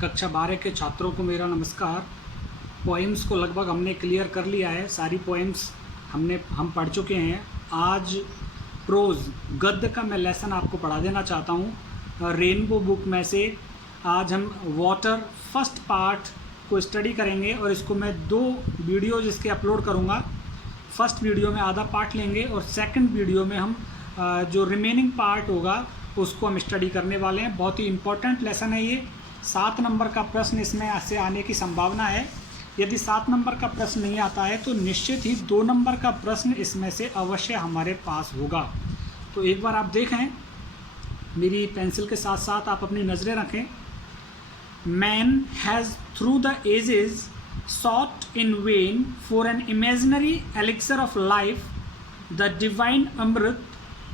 कक्षा 12 के छात्रों को मेरा नमस्कार। पोइम्स को लगभग हमने क्लियर कर लिया है, सारी पोइम्स हम पढ़ चुके हैं। आज प्रोज़ गद्य का मैं लेसन आपको पढ़ा देना चाहता हूँ रेनबो बुक में से। आज हम वाटर फर्स्ट पार्ट को स्टडी करेंगे और इसको मैं 2 वीडियोज़ इसके अपलोड करूँगा। फर्स्ट वीडियो में आधा पार्ट लेंगे और सेकंड वीडियो में हम जो रिमेनिंग पार्ट होगा उसको हम स्टडी करने वाले हैं। बहुत ही इम्पोर्टेंट लेसन है ये। 7 नंबर का प्रश्न इसमें से आने की संभावना है। यदि 7 नंबर का प्रश्न नहीं आता है तो निश्चित ही 2 नंबर का प्रश्न इसमें से अवश्य हमारे पास होगा। तो एक बार आप देखें, मेरी पेंसिल के साथ साथ आप अपनी नज़रें रखें। Man has through the ages sought in vain for an imaginary elixir of life, the divine Amrit,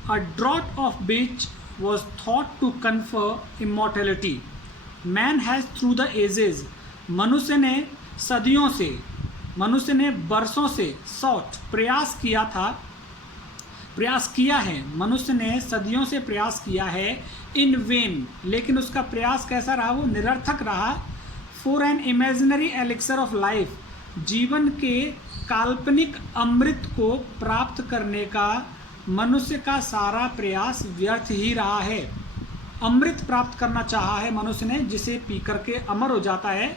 a draught of which was thought to confer immortality. Man has through the ages, मनुष्य ने सदियों से, मनुष्य ने बरसों से sought प्रयास किया है, मनुष्य ने सदियों से प्रयास किया है in vain, लेकिन उसका प्रयास कैसा रहा? वो निरर्थक रहा। For an imaginary elixir of life, जीवन के काल्पनिक अमृत को प्राप्त करने का मनुष्य का सारा प्रयास व्यर्थ ही रहा है। अमृत प्राप्त करना चाहा है मनुष्य ने, जिसे पी करके अमर हो जाता है।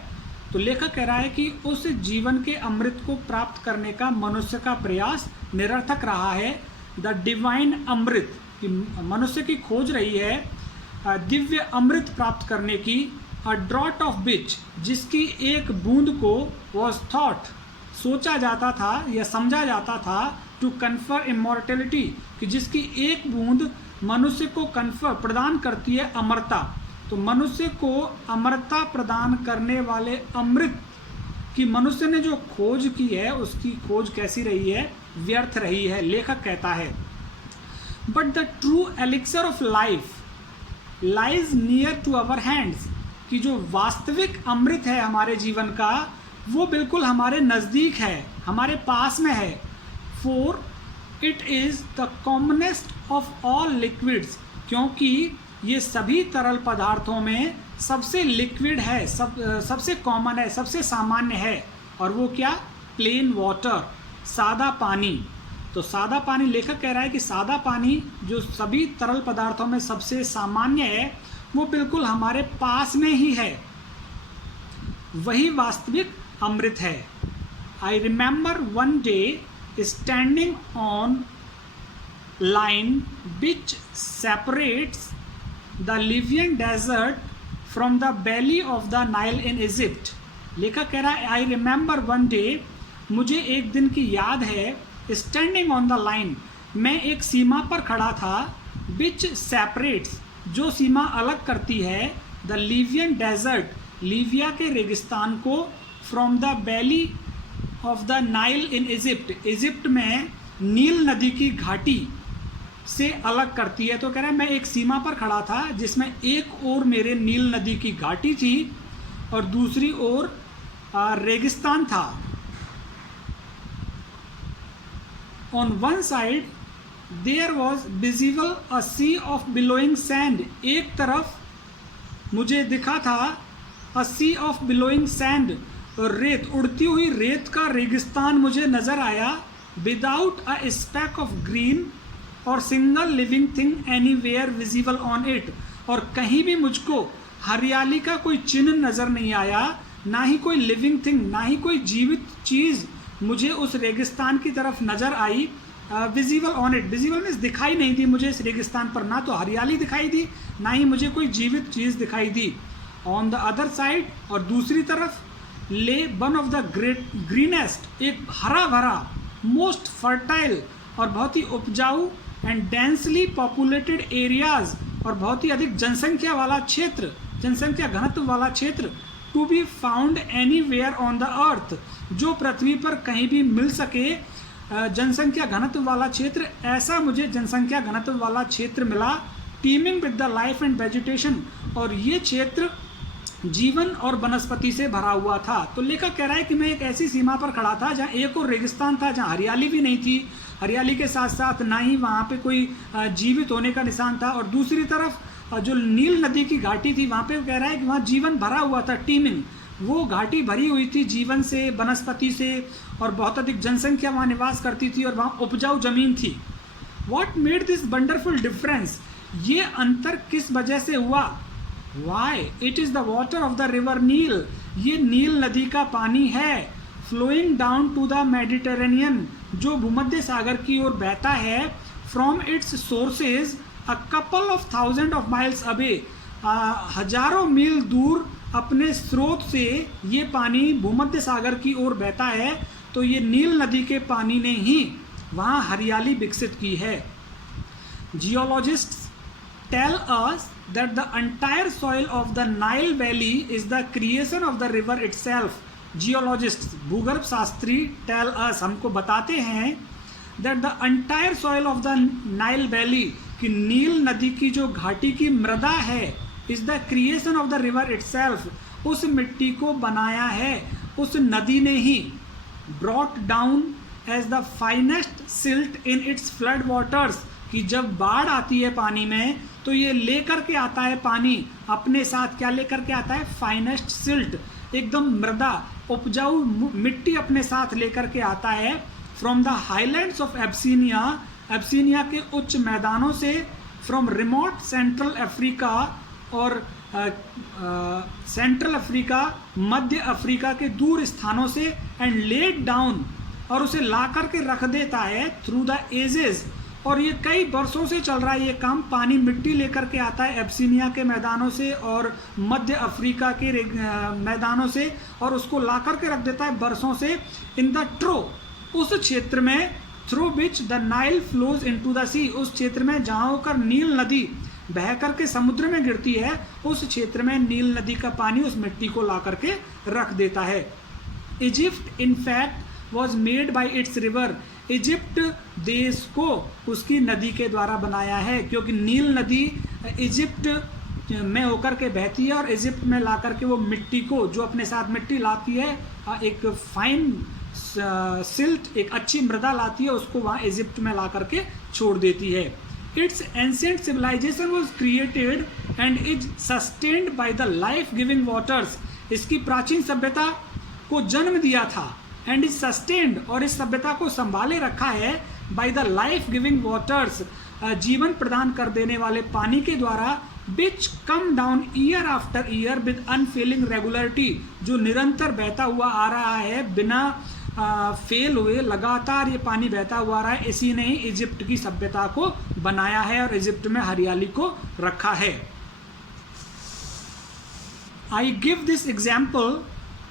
तो लेखक कह रहा है कि उस जीवन के अमृत को प्राप्त करने का मनुष्य का प्रयास निरर्थक रहा है। द डिवाइन अमृत, कि मनुष्य की खोज रही है दिव्य अमृत प्राप्त करने की। अ ड्रॉट ऑफ विच, जिसकी एक बूंद को वॉज थॉट, सोचा जाता था या समझा जाता था, टू कन्फर इमॉर्टेलिटी, कि जिसकी एक बूंद मनुष्य को कन्फर प्रदान करती है अमरता। तो मनुष्य को अमरता प्रदान करने वाले अमृत की मनुष्य ने जो खोज की है, उसकी खोज कैसी रही है? व्यर्थ रही है। लेखक कहता है but the true elixir of life lies near to our hands, कि जो वास्तविक अमृत है हमारे जीवन का, वो बिल्कुल हमारे नज़दीक है, हमारे पास में है। For it is the commonest of all liquids, क्योंकि ये सभी तरल पदार्थों में सबसे लिक्विड है, सबसे कॉमन है, सबसे सामान्य है। और वो क्या? प्लेन वाटर, सादा पानी। तो सादा पानी, लेखक कह रहा है कि सादा पानी जो सभी तरल पदार्थों में सबसे सामान्य है, वो बिल्कुल हमारे पास में ही है, वही वास्तविक अमृत है। I remember one day standing on line which separates the Libyan desert from the valley of the Nile in Egypt. लेखक कह रहा है आई रिमेंबर वन डे, मुझे एक दिन की याद है। स्टैंडिंग ऑन द लाइन, मैं एक सीमा पर खड़ा था। विच सेपरेट्स, जो सीमा अलग करती है, द लिबियन डेजर्ट, लीबिया के रेगिस्तान को, from the valley of the Nile in Egypt, Egypt में नील नदी की घाटी से अलग करती है। तो कह रहा है मैं एक सीमा पर खड़ा था जिसमें एक ओर मेरे नील नदी की घाटी थी और दूसरी ओर रेगिस्तान था। On one side there was visible a sea of billowing sand, एक तरफ मुझे दिखा था a sea of billowing sand, रेत, उड़ती हुई रेत का रेगिस्तान मुझे नज़र आया। Without a speck of green और single living thing anywhere visible on it, और कहीं भी मुझको हरियाली का कोई चिन्ह नज़र नहीं आया, ना ही कोई लिविंग थिंग, ना ही कोई जीवित चीज़ मुझे उस रेगिस्तान की तरफ नज़र आई। Visible on it, visible means दिखाई नहीं दी मुझे इस रेगिस्तान पर, ना तो हरियाली दिखाई दी, ना ही मुझे कोई जीवित चीज़ दिखाई दी। ऑन द अदर साइड, और दूसरी तरफ, ले वन ऑफ द ग्रीनेस्ट, एक हरा भरा, मोस्ट फर्टाइल और बहुत ही उपजाऊ, एंड डेंसली पॉपुलेटेड एरियाज, और बहुत ही अधिक जनसंख्या वाला क्षेत्र, जनसंख्या घनत्व वाला क्षेत्र, to be found anywhere on the earth, जो पृथ्वी पर कहीं भी मिल सके, जनसंख्या घनत्व वाला क्षेत्र, ऐसा मुझे जनसंख्या घनत्व वाला क्षेत्र मिला। Teeming with the life and vegetation, और ये क्षेत्र जीवन और वनस्पति से भरा हुआ था। तो लेखक कह रहा है कि मैं एक ऐसी सीमा पर खड़ा था जहाँ एक और रेगिस्तान था, जहाँ हरियाली भी नहीं थी, हरियाली के साथ साथ ना ही वहाँ पे कोई जीवित होने का निशान था, और दूसरी तरफ जो नील नदी की घाटी थी वहाँ पे वो कह रहा है कि वहाँ जीवन भरा हुआ था, टीमिंग, वो घाटी भरी हुई थी जीवन से, वनस्पति से, और बहुत अधिक जनसंख्या वहाँ निवास करती थी और वहाँ उपजाऊ जमीन थी। What made this wonderful difference? ये अंतर किस वजह से हुआ? Why? It is the water of the river Nile. ये नील नदी का पानी है, flowing down to the Mediterranean, जो भूमध्य सागर की ओर बहता है, from its sources a couple of thousand of miles away. हजारों मील दूर अपने स्रोत से ये पानी भूमध्य सागर की ओर बहता है। तो ये नील नदी के पानी ने ही वहाँ हरियाली विकसित की है। Geologists tell us that the entire soil of the Nile Valley is the creation of the river itself. Geologists, भूगर्भ शास्त्री, tell us, हमको बताते हैं that the entire soil of the Nile Valley, कि नील नदी की जो घाटी की मृदा है, is the creation of the river itself, उस मिट्टी को बनाया है उस नदी ने ही। brought down as the finest silt in its flood waters, कि जब बाढ़ आती है पानी में तो ये लेकर के आता है पानी अपने साथ, क्या लेकर के आता है? फाइनेस्ट सिल्ट, एकदम मृदा उपजाऊ मिट्टी अपने साथ लेकर के आता है। फ्रॉम द हाईलैंड्स ऑफ एब्सीनिया, एब्सीनिया के उच्च मैदानों से, फ्रॉम रिमोट सेंट्रल अफ्रीका, और सेंट्रल अफ्रीका, मध्य अफ्रीका के दूर स्थानों से, एंड लेट डाउन, और उसे ला करके रख देता है थ्रू द एजेस। और ये कई वर्षों से चल रहा है ये काम, पानी मिट्टी लेकर के आता है एब्सीनिया के मैदानों से और मध्य अफ्रीका के मैदानों से, और उसको ला करके रख देता है वर्षों से। इन द ट्रो, उस क्षेत्र में, through which the Nile flows into the sea, उस क्षेत्र में जहाँ होकर नील नदी बह करके समुद्र में गिरती है, उस क्षेत्र में नील नदी का पानी उस मिट्टी को ला करके रख देता है। Egypt in fact was made by its river, Egypt देश को उसकी नदी के द्वारा बनाया है, क्योंकि नील नदी इजिप्ट में होकर के बहती है और इजिप्ट में ला करके वो मिट्टी को, जो अपने साथ मिट्टी लाती है, एक फाइन सिल्ट, एक अच्छी मृदा लाती है, उसको वहाँ इजिप्ट में ला करके छोड़ देती है। Its ancient civilisation was created and is sustained by the life giving waters, इसकी प्राचीन सभ्यता को जन्म दिया था, एंड इज सस्टेन्ड, और इस सभ्यता को संभाले रखा है, by the life giving waters, जीवन प्रदान कर देने वाले पानी के द्वारा, which come down year after year with unfailing regularity, जो निरंतर बहता हुआ आ रहा है बिना फेल हुए, लगातार ये पानी बहता हुआ आ रहा है। इसी ने ही इजिप्ट की सभ्यता को बनाया है और इजिप्ट में हरियाली को रखा है। I give this example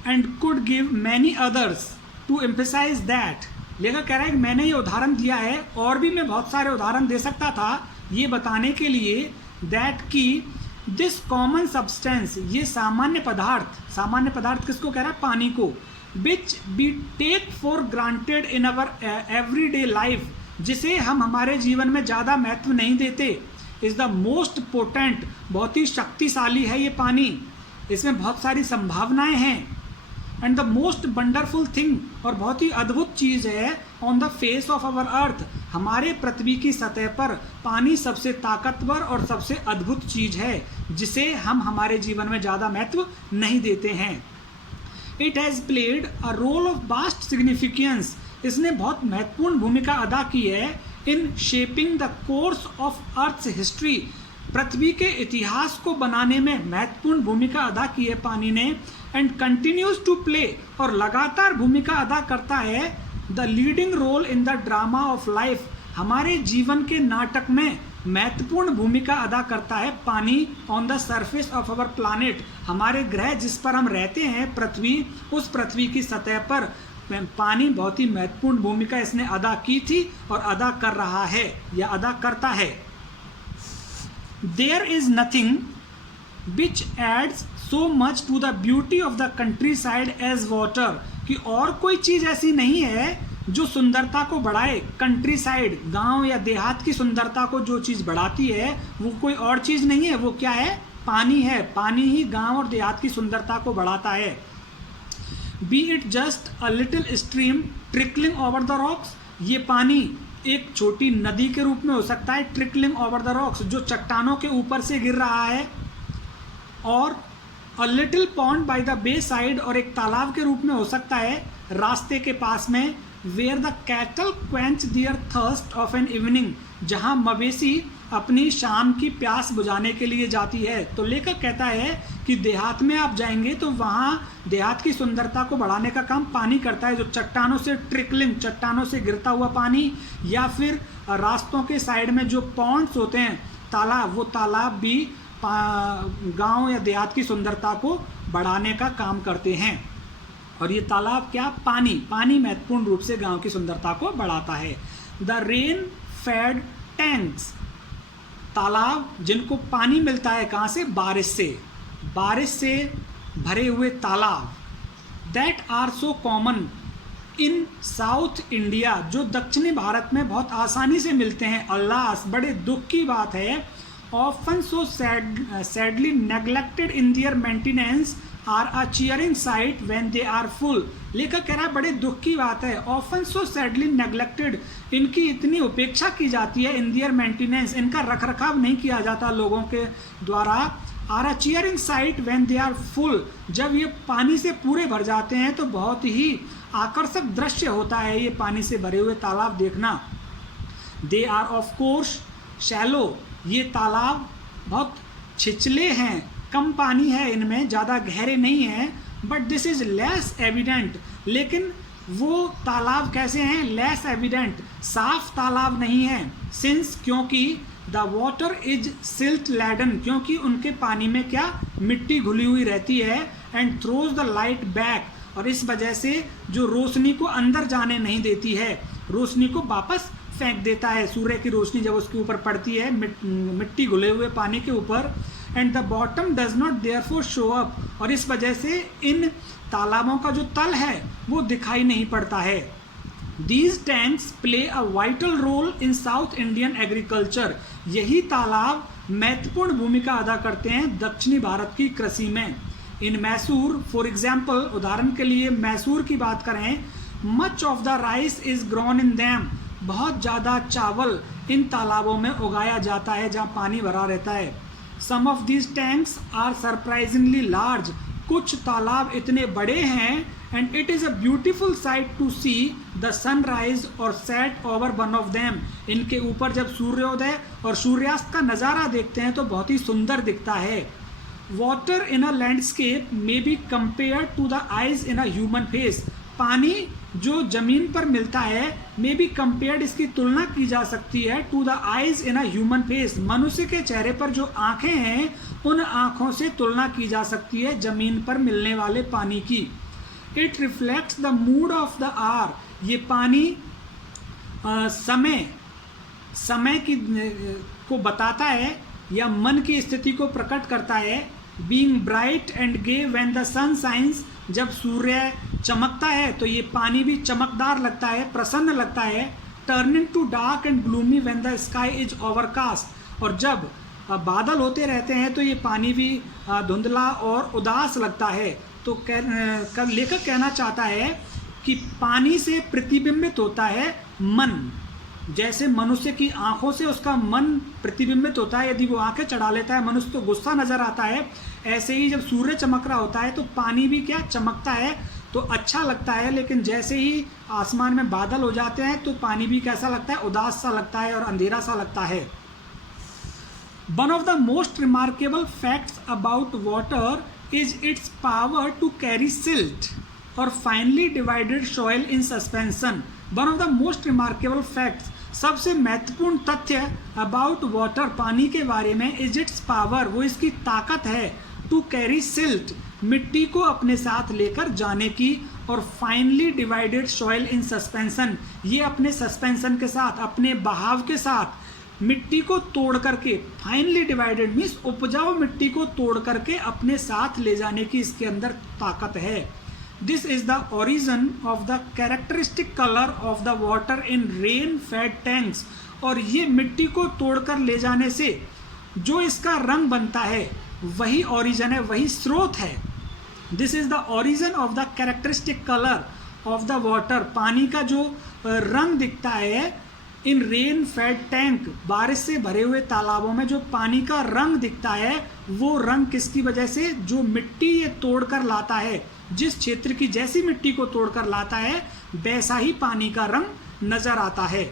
and could give many others to emphasise that, लेखक कह रहा है कि मैंने ये उदाहरण दिया है, और भी मैं बहुत सारे उदाहरण दे सकता था ये बताने के लिए, दैट की दिस कॉमन सब्सटेंस, ये सामान्य पदार्थ किसको कह रहा है? पानी को, which we take for granted in our everyday life, जिसे हम हमारे जीवन में ज़्यादा महत्व नहीं देते, इज़ द मोस्ट पोटेंट, बहुत ही शक्तिशाली है ये पानी, इसमें बहुत सारी संभावनाएं हैं, and the most wonderful thing, और बहुत ही अद्भुत चीज़ है, on the face of our earth, हमारे पृथ्वी की सतह पर पानी सबसे ताकतवर और सबसे अद्भुत चीज़ है, जिसे हम हमारे जीवन में ज़्यादा महत्व नहीं देते हैं। It has played a role of vast significance, इसने बहुत महत्वपूर्ण भूमिका अदा की है, in shaping the course of earth's history, पृथ्वी के इतिहास को बनाने में महत्वपूर्ण भूमिका अदा की है पानी ने, एंड कंटिन्यूज टू प्ले, और लगातार भूमिका अदा करता है, the leading role in the drama of life, हमारे जीवन के नाटक में महत्वपूर्ण भूमिका अदा करता है पानी, on the surface of our planet, हमारे ग्रह जिस पर हम रहते हैं पृथ्वी, उस पृथ्वी की सतह पर पानी बहुत ही महत्वपूर्ण भूमिका इसने अदा की थी और अदा कर रहा है या अदा करता है। There is nothing which adds so much to the beauty of the countryside as water, कि और कोई चीज़ ऐसी नहीं है जो सुंदरता को बढ़ाए, कंट्री साइड, गांव या देहात की सुंदरता को जो चीज़ बढ़ाती है वो कोई और चीज़ नहीं है, वो क्या है? पानी है। पानी ही गांव और देहात की सुंदरता को बढ़ाता है। B it just a little stream trickling over the rocks, ये पानी एक छोटी नदी के रूप में हो सकता है, ट्रिकलिंग ओवर द रॉक्स, जो चट्टानों के ऊपर से गिर रहा है, और a little pond by the wayside, और एक तालाब के रूप में हो सकता है रास्ते के पास में, where the cattle quench their thirst of an evening, जहाँ मवेशी अपनी शाम की प्यास बुझाने के लिए जाती है। तो लेखक कहता है कि देहात में आप जाएंगे तो वहाँ देहात की सुंदरता को बढ़ाने का काम पानी करता है, जो चट्टानों से ट्रिकलिंग, चट्टानों से गिरता हुआ पानी, या फिर रास्तों के साइड में जो पॉन्ड्स होते हैं, तालाब, वो तालाब भी गांव या देहात की सुंदरता को बढ़ाने का काम करते हैं। और ये तालाब क्या, पानी महत्वपूर्ण रूप से गांव की सुंदरता को बढ़ाता है। द रेन फेड टैंक्स, तालाब जिनको पानी मिलता है कहाँ से, बारिश से भरे हुए तालाब, that are so common in South India, जो दक्षिणी भारत में बहुत आसानी से मिलते हैं। अल्लाह, बड़े दुख की बात है, often so sadly neglected in their maintenance are a cheering sight when they are full. लेखक कह रहा है बड़े दुख की बात है, ऑफन सो सैडली नेग्लेक्टेड, इनकी इतनी उपेक्षा की जाती है, इन दियर मेंटेनेंस, इनका रखरखाव नहीं किया जाता लोगों के द्वारा, are a cheering sight when they are full, जब ये पानी से पूरे भर जाते हैं तो बहुत ही आकर्षक दृश्य होता है ये पानी से भरे हुए तालाब देखना। They are of course shallow, ये तालाब बहुत छिछले हैं, कम पानी है इनमें, ज़्यादा गहरे नहीं हैं, but this is less evident, लेकिन वो तालाब कैसे हैं, लेस एविडेंट, साफ तालाब नहीं है, सिंस, क्योंकि the water is silt laden, क्योंकि उनके पानी में क्या, मिट्टी घुली हुई रहती है, and throws the light back, और इस वजह से जो रोशनी को अंदर जाने नहीं देती है, रोशनी को वापस फेंक देता है, सूर्य की रोशनी जब उसके ऊपर पड़ती है मिट्टी घुले हुए पानी के ऊपर, and the bottom does not therefore show up, और इस वजह से इन तालाबों का जो तल है वो दिखाई नहीं पड़ता है। These tanks play a vital role in South Indian agriculture, यही तालाब महत्वपूर्ण भूमिका अदा करते हैं दक्षिणी भारत की कृषि में। इन मैसूर, फॉर एग्जाम्पल, उदाहरण के लिए मैसूर की बात करें, much of the rice is grown in them, बहुत ज़्यादा चावल इन तालाबों में उगाया जाता है जहाँ पानी भरा रहता है। Some of these tanks are surprisingly large, कुछ तालाब इतने बड़े हैं, and it is a beautiful sight to see the sunrise और set over one of them, इनके ऊपर जब सूर्योदय और सूर्यास्त का नज़ारा देखते हैं तो बहुत ही सुंदर दिखता है। Water in a landscape may be compared to the eyes in a human face, पानी जो जमीन पर मिलता है मे बी कंपेयर्ड, इसकी तुलना की जा सकती है, to the eyes in a human face, मनुष्य के चेहरे पर जो आंखें हैं उन आंखों से तुलना की जा सकती है जमीन पर मिलने वाले पानी की। It reflects the mood of the hour, ये पानी समय की को बताता है या मन की स्थिति को प्रकट करता है। Being bright and gay when the sun shines, जब सूर्य चमकता है तो ये पानी भी चमकदार लगता है, प्रसन्न लगता है। Turning to dark and gloomy when the sky is overcast, और जब बादल होते रहते हैं तो ये पानी भी धुंधला और उदास लगता है। तो लेखक कहना चाहता है कि पानी से प्रतिबिंबित होता है मन, जैसे मनुष्य की आंखों से उसका मन प्रतिबिंबित होता है, यदि वो आंखें चढ़ा लेता है मनुष्य तो गुस्सा नजर आता है, ऐसे ही जब सूर्य चमक रहा होता है तो पानी भी क्या चमकता है तो अच्छा लगता है, लेकिन जैसे ही आसमान में बादल हो जाते हैं तो पानी भी कैसा लगता है, उदास सा लगता है और अंधेरा सा लगता है। One of the most remarkable facts about water is its power to carry silt और finely divided soil in suspension. One of the most remarkable facts, सबसे महत्वपूर्ण तथ्य अबाउट वाटर, पानी के बारे में, इज इट्स पावर, वो इसकी ताकत है, टू कैरी सिल्ट, मिट्टी को अपने साथ लेकर जाने की, और finely divided soil in suspension, ये अपने सस्पेंशन के साथ, अपने बहाव के साथ मिट्टी को तोड़ करके, फाइनली डिवाइडेड मीन्स उपजाऊ मिट्टी को तोड़ करके अपने साथ ले जाने की इसके अंदर ताकत है। This is the origin of the characteristic colour of the water in rain fade tanks, और ये मिट्टी को तोड़कर ले जाने से जो इसका रंग बनता है वही ओरिजिन है, वही स्रोत है। This is the origin of the characteristic colour of the water, पानी का जो रंग दिखता है इन रेन फेड टैंक, बारिश से भरे हुए तालाबों में जो पानी का रंग दिखता है वो रंग किसकी वजह से, जो मिट्टी ये तोड़कर लाता है, जिस क्षेत्र की जैसी मिट्टी को तोड़कर लाता है वैसा ही पानी का रंग नजर आता है।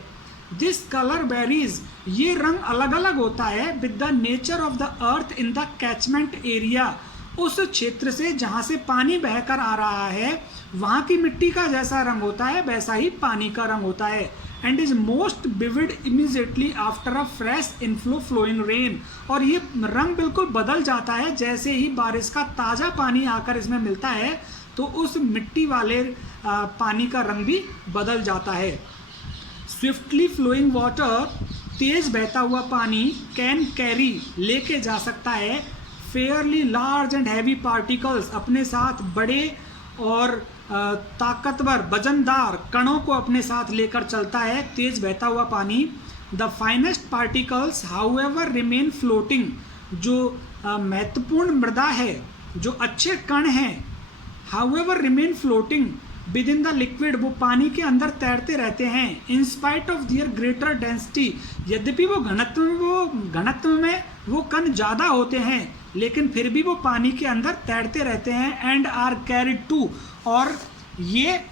दिस कलर वेरीज, ये रंग अलग अलग होता है with the nature of the earth in the catchment area, उस क्षेत्र से जहाँ से पानी बहकर आ रहा है वहाँ की मिट्टी का जैसा रंग होता है वैसा ही पानी का रंग होता है। And is most vivid immediately after a fresh inflow flowing rain, और ये रंग बिल्कुल बदल जाता है जैसे ही बारिश का ताज़ा पानी आकर इसमें मिलता है तो उस मिट्टी वाले पानी का रंग भी बदल जाता है। स्विफ्टली फ्लोइंग वाटर, तेज बहता हुआ पानी, कैन कैरी, लेके जा सकता है, fairly large and heavy particles, अपने साथ बड़े और ताकतवर वजनदार कणों को अपने साथ लेकर चलता है तेज बहता हुआ पानी। The finest particles however remain floating, जो महत्वपूर्ण मृदा है, जो अच्छे कण हैं, however remain floating within the liquid, वो पानी के अंदर तैरते रहते हैं। In spite of their greater density, यद्यपि वो घनत्व में वो कण ज़्यादा होते हैं लेकिन फिर भी वो पानी के अंदर तैरते रहते हैं। एंड आर कैरिड टू, और ये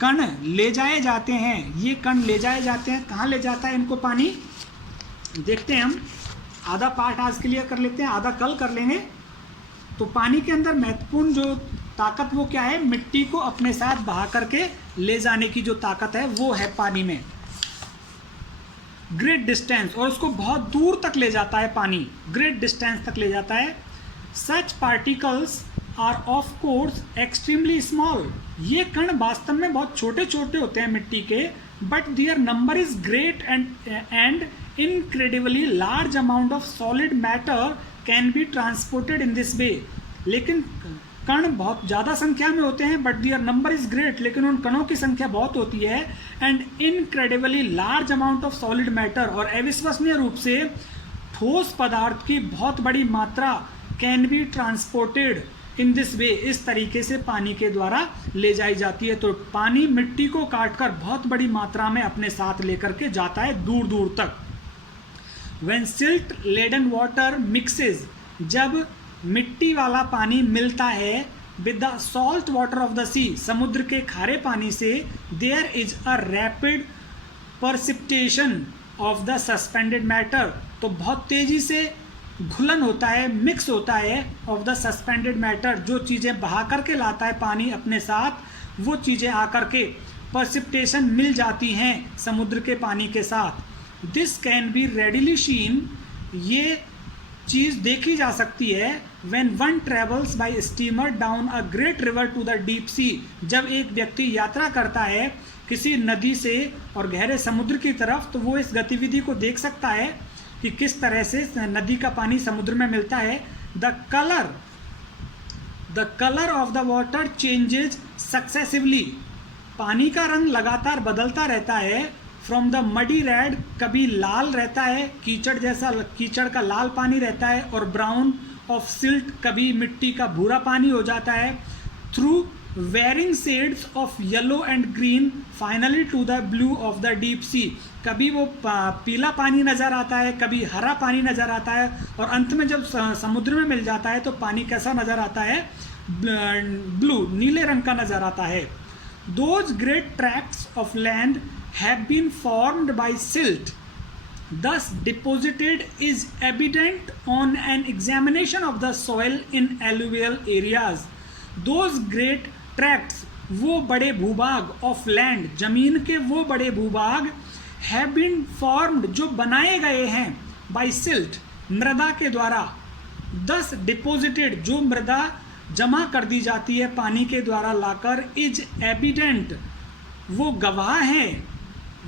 कण ले जाए जाते हैं, ये कण ले जाए जाते हैं, कहाँ ले जाता है इनको पानी, देखते हैं हम। आधा पार्ट आज क्लियर कर लेते हैं, आधा कल कर लेंगे। तो पानी के अंदर महत्वपूर्ण जो ताकत वो क्या है, मिट्टी को अपने साथ बहा करके ले जाने की जो ताकत है वो है पानी में। ग्रेट डिस्टेंस, और उसको बहुत दूर तक ले जाता है पानी, ग्रेट डिस्टेंस तक ले जाता है। Such particles are of course extremely small, ये कण वास्तव में बहुत छोटे छोटे होते हैं मिट्टी के, but their number is great and incredibly large amount of solid matter can be transported in this way, लेकिन कण बहुत ज़्यादा संख्या में होते हैं, but their number is great, लेकिन उन कणों की संख्या बहुत होती है। And incredibly large amount of solid matter, और अविश्वसनीय रूप से ठोस पदार्थ की बहुत बड़ी मात्रा can be transported in this वे, इस तरीके से पानी के द्वारा ले जाई जाती है। तो पानी मिट्टी को काटकर बहुत बड़ी मात्रा में अपने साथ लेकर के जाता है दूर दूर तक। When silt laden water mixes, जब मिट्टी वाला पानी मिलता है with the salt water of the sea, समुद्र के खारे पानी से, there is a rapid precipitation of the suspended matter, तो बहुत तेजी से घुलन होता है, मिक्स होता है ऑफ द सस्पेंडेड मैटर, जो चीज़ें बहा करके लाता है पानी अपने साथ वो चीज़ें आकर के परसिपिटेशन मिल जाती हैं समुद्र के पानी के साथ। This can be readily seen, ये चीज़ देखी जा सकती है when one travels by steamer down a great river to the deep sea, जब एक व्यक्ति यात्रा करता है किसी नदी से और गहरे समुद्र की तरफ, तो वो इस गतिविधि को देख सकता है कि किस तरह से नदी का पानी समुद्र में मिलता है। The colour of the water changes successively, पानी का रंग लगातार बदलता रहता है। फ्रॉम द मडी रेड, कभी लाल रहता है, कीचड़ जैसा, कीचड़ का लाल पानी रहता है, और ब्राउन ऑफ सिल्ट, कभी मिट्टी का भूरा पानी हो जाता है। Through varying shades of yellow and green finally to the blue of the deep sea, कभी वो पीला पानी नज़र आता है, कभी हरा पानी नज़र आता है, और अंत में जब समुद्र में मिल जाता है तो पानी कैसा नज़र आता है, ब्लू, नीले रंग का नज़र आता है। Those great tracts of land have been formed by silt, thus deposited is evident on an examination of the soil in alluvial areas. Those great tracts, वो बड़े भूभाग of land, जमीन के वो बड़े भूभाग have been formed, जो बनाए गए हैं by silt, मृदा के द्वारा, thus deposited, जो मृदा जमा कर दी जाती है पानी के द्वारा लाकर, is evident, वो गवाह है,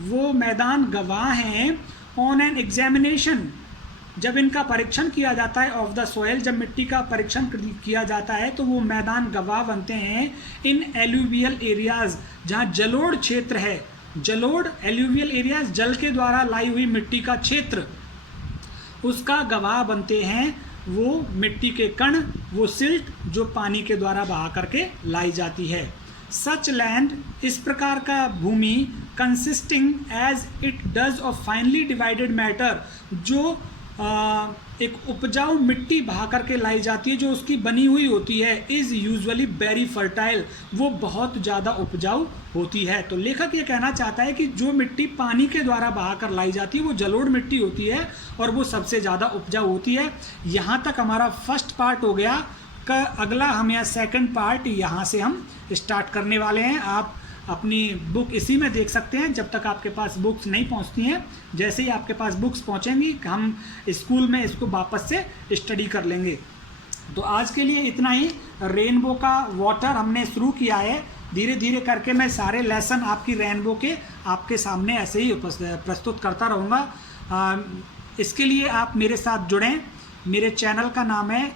वो मैदान गवाह हैं ऑन एन एग्जामिनेशन, जब इनका परीक्षण किया जाता है ऑफ द सॉइल, जब मिट्टी का परीक्षण किया जाता है तो वो मैदान गवाह बनते हैं इन एल्यूवियल एरियाज, जहाँ जलोढ़ क्षेत्र है, जलोढ़ एल्यूवियल एरियाज, जल के द्वारा लाई हुई मिट्टी का क्षेत्र, उसका गवाह बनते हैं वो मिट्टी के कण, वो सिल्ट जो पानी के द्वारा बहा करके लाई जाती है। सच लैंड, इस प्रकार का भूमि, consisting as it does of finely divided matter, जो एक उपजाऊ मिट्टी बहा करके लाई जाती है, जो उसकी बनी हुई होती है, इज़ यूजुअली वेरी फर्टाइल, वो बहुत ज़्यादा उपजाऊ होती है। तो लेखक ये कहना चाहता है कि जो मिट्टी पानी के द्वारा बहा कर लाई जाती है वो जलोढ़ मिट्टी होती है और वो सबसे ज़्यादा उपजाऊ होती है। यहाँ तक हमारा फर्स्ट पार्ट हो गया। का अगला हम यहाँ सेकंड पार्ट यहाँ से हम स्टार्ट करने वाले हैं। आप अपनी बुक इसी में देख सकते हैं जब तक आपके पास बुक्स नहीं पहुंचती हैं। जैसे ही आपके पास बुक्स पहुंचेंगी हम स्कूल में इसको वापस से स्टडी कर लेंगे। तो आज के लिए इतना ही। रेनबो का वाटर हमने शुरू किया है, धीरे धीरे करके मैं सारे लेसन आपकी रेनबो के आपके सामने ऐसे ही प्रस्तुत करता रहूँगा। इसके लिए आप मेरे साथ जुड़ें। मेरे चैनल का नाम है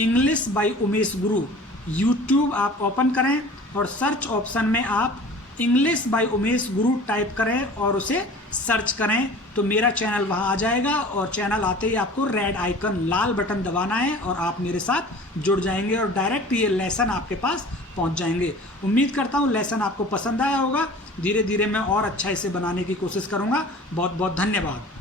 English by Umesh Guru. YouTube आप ओपन करें और सर्च ऑप्शन में आप English by Umesh Guru type करें और उसे सर्च करें तो मेरा चैनल वहां आ जाएगा। और चैनल आते ही आपको रेड आइकन लाल बटन दबाना है और आप मेरे साथ जुड़ जाएंगे और डायरेक्ट ये लेसन आपके पास पहुंच जाएंगे। उम्मीद करता हूं लेसन आपको पसंद आया होगा। धीरे धीरे मैं और अच्छा इसे बनाने की कोशिश करूंगा। बहुत बहुत धन्यवाद।